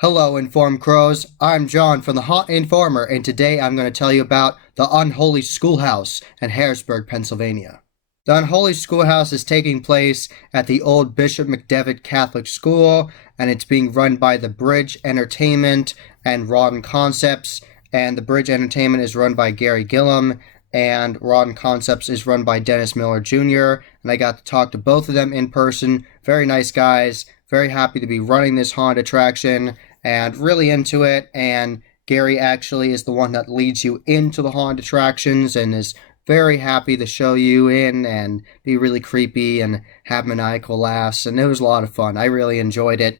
Hello, Informed Crows. I'm John from the Hot Informer, and today I'm going to tell you about the Unholy Schoolhouse in Harrisburg, Pennsylvania. The Unholy Schoolhouse is taking place at the old Bishop McDevitt Catholic School, and it's being run by the Bridge Entertainment and Rodden Concepts, and the Bridge Entertainment is run by Gary Gillum, and Rodden Concepts is run by Dennis Miller Jr., and I got to talk to both of them in person. Very nice guys. Very happy to be running this haunted attraction and really into it. And Gary actually is the one that leads you into the haunted attractions and is very happy to show you in and be really creepy and have maniacal laughs. And it was a lot of fun. I really enjoyed it.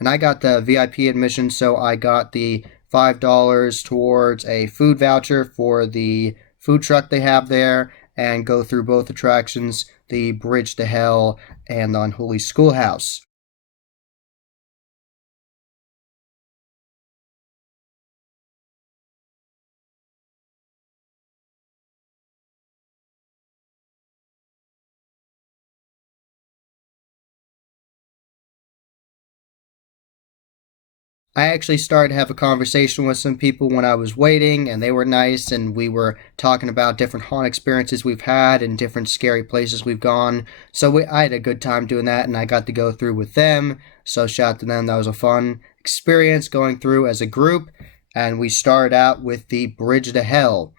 And I got the VIP admission, so I got the $5 towards a food voucher for the food truck they have there and go through both attractions, the Bridge to Hell and the Unholy Schoolhouse. I actually started to have a conversation with some people when I was waiting, and they were nice, and we were talking about different haunt experiences we've had and different scary places we've gone. So I had a good time doing that, and I got to go through with them. So shout out to them. That was a fun experience going through as a group. And we started out with the Bridge to Hell.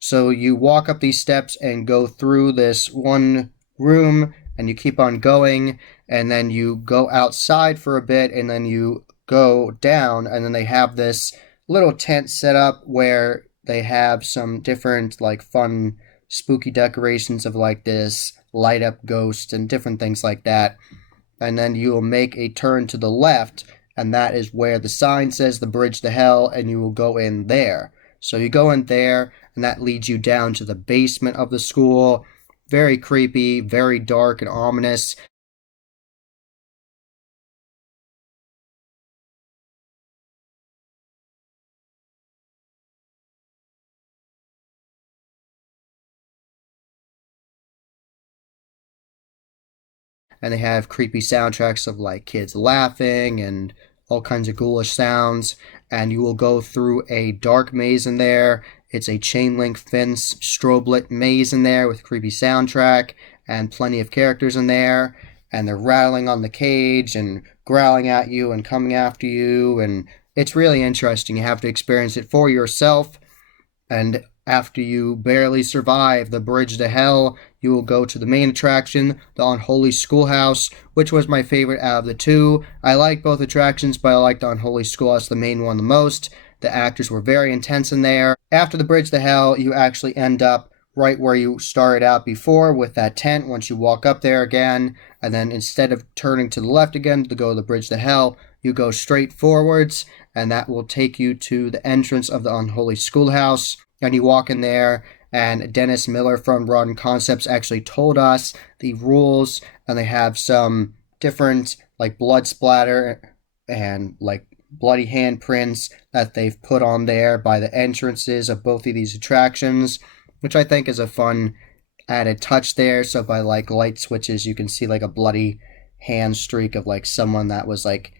So you walk up these steps and go through this one room, and you keep on going, and then you go outside for a bit, and then you go down, and then they have this little tent set up where they have some different like fun spooky decorations of like this light up ghost and different things like that. And then you will make a turn to the left, and that is where the sign says the Bridge to Hell, and you will go in there. So you go in there, and that leads you down to the basement of the school. Very creepy, very dark and ominous. And they have creepy soundtracks of like kids laughing and all kinds of ghoulish sounds. And you will go through a dark maze in there. It's a chain link fence strobe lit maze in there with creepy soundtrack and plenty of characters in there. And they're rattling on the cage and growling at you and coming after you. And it's really interesting. You have to experience it for yourself. And after you barely survive the Bridge to Hell, you will go to the main attraction, the Unholy Schoolhouse, which was my favorite out of the two. I like both attractions, but I like the Unholy Schoolhouse, the main one, the most. The actors were very intense in there. After the Bridge to Hell, you actually end up right where you started out before with that tent once you walk up there again. And then instead of turning to the left again to go to the Bridge to Hell, you go straight forwards, and that will take you to the entrance of the Unholy Schoolhouse. And you walk in there, and Dennis Miller from Rodden Concepts actually told us the rules, and they have some different like blood splatter and like bloody handprints that they've put on there by the entrances of both of these attractions, which I think is a fun added touch there. So by like light switches, you can see like a bloody hand streak of like someone that was like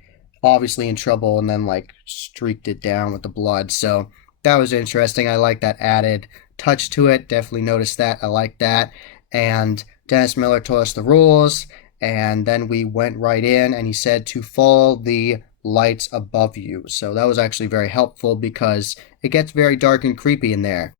obviously in trouble and then like streaked it down with the blood. So that was interesting. I like that added touch to it. Definitely noticed that. I like that. And Dennis Miller told us the rules, and then we went right in, and he said to follow the lights above you. So that was actually very helpful because it gets very dark and creepy in there.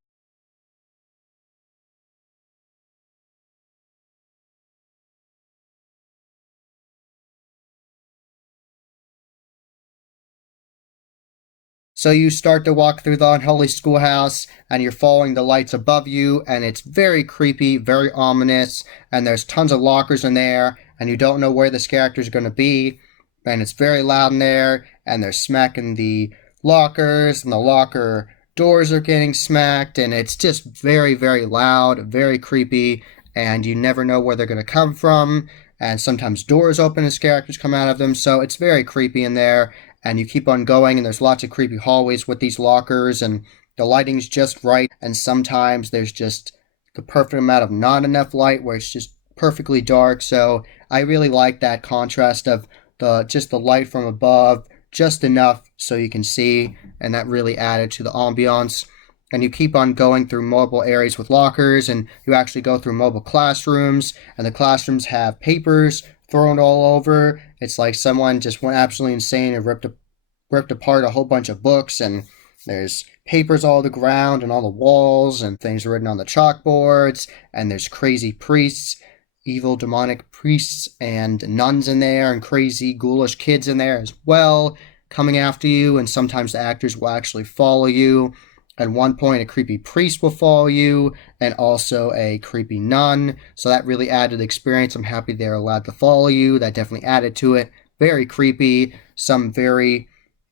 So you start to walk through the Unholy Schoolhouse, and you're following the lights above you, and it's very creepy, very ominous, and there's tons of lockers in there, and you don't know where this character is going to be, and it's very loud in there, and they're smacking the lockers, and the locker doors are getting smacked, and it's just very, very loud, very creepy, and you never know where they're going to come from, and sometimes doors open as characters come out of them, so it's very creepy in there, and you keep on going, and there's lots of creepy hallways with these lockers, and the lighting's just right, and sometimes there's just the perfect amount of not enough light where it's just perfectly dark. So I really like that contrast of the light from above, just enough so you can see, and that really added to the ambiance. And you keep on going through mobile areas with lockers, and you actually go through mobile classrooms, and the classrooms have papers thrown all over. It's like someone just went absolutely insane and ripped apart a whole bunch of books, and there's papers all the ground and all the walls, and things written on the chalkboards, and there's crazy priests, evil demonic priests and nuns in there, and crazy ghoulish kids in there as well, coming after you, and sometimes the actors will actually follow you. At one point, a creepy priest will follow you, and also a creepy nun. So that really added to the experience. I'm happy they're allowed to follow you. That definitely added to it. Very creepy. Some very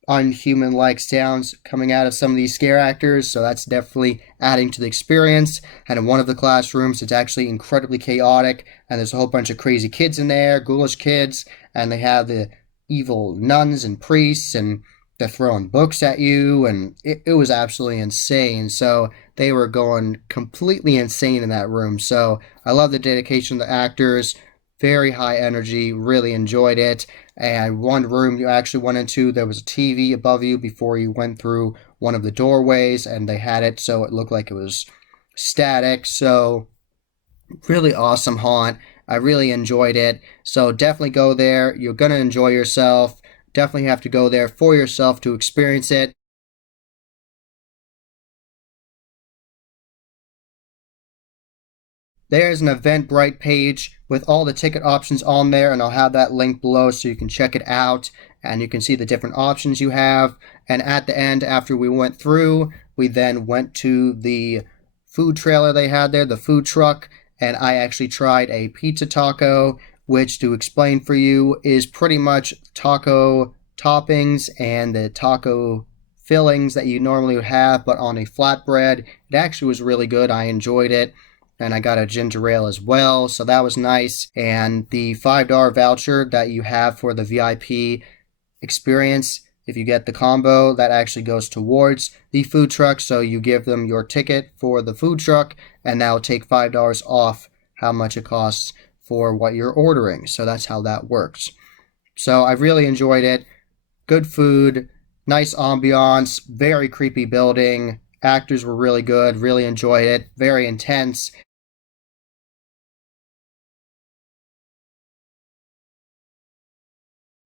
unhuman-like sounds coming out of some of these scare actors. So that's definitely adding to the experience. And in one of the classrooms, it's actually incredibly chaotic. And there's a whole bunch of crazy kids in there, ghoulish kids. And they have the evil nuns and priests, and they're throwing books at you, and it was absolutely insane. So they were going completely insane in that room. So I love the dedication of the actors, very high energy, really enjoyed it. And one room you actually went into, there was a TV above you before you went through one of the doorways, and they had it so it looked like it was static. So really awesome haunt. I really enjoyed it. So definitely go there. You're going to enjoy yourself. Definitely have to go there for yourself to experience it. There's an Eventbrite page with all the ticket options on there, and I'll have that link below so you can check it out, and you can see the different options you have. And at the end, after we went through, we then went to the food trailer they had there, the food truck, and I actually tried a pizza taco, which, to explain for you, is pretty much taco toppings and the taco fillings that you normally would have, but on a flatbread. It actually was really good. I enjoyed it. And I got a ginger ale as well, so that was nice. And the $5 voucher that you have for the VIP experience, if you get the combo, that actually goes towards the food truck. So you give them your ticket for the food truck, and that'll take $5 off how much it costs for what you're ordering. So that's how that works. So I really enjoyed it. Good food, nice ambiance, very creepy building. Actors were really good, really enjoyed it, very intense.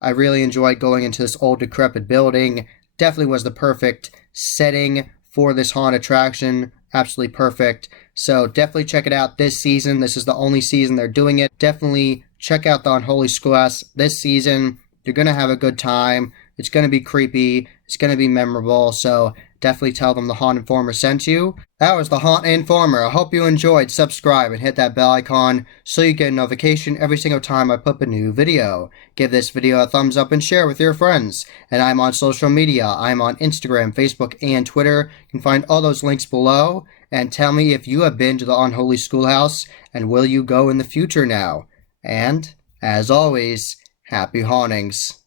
I really enjoyed going into this old decrepit building. Definitely was the perfect setting for this haunt attraction. Absolutely perfect. So definitely check it out this season. This is the only season they're doing it. Definitely check out the Unholy Schoolhouse this season. You're going to have a good time. It's going to be creepy. It's going to be memorable. So definitely tell them the Haunt Informer sent you. That was the Haunt Informer. I hope you enjoyed. Subscribe and hit that bell icon so you get a notification every single time I put up a new video. Give this video a thumbs up and share with your friends. And I'm on social media. I'm on Instagram, Facebook, and Twitter. You can find all those links below. And tell me if you have been to the Unholy Schoolhouse, and will you go in the future now? And, as always, happy hauntings.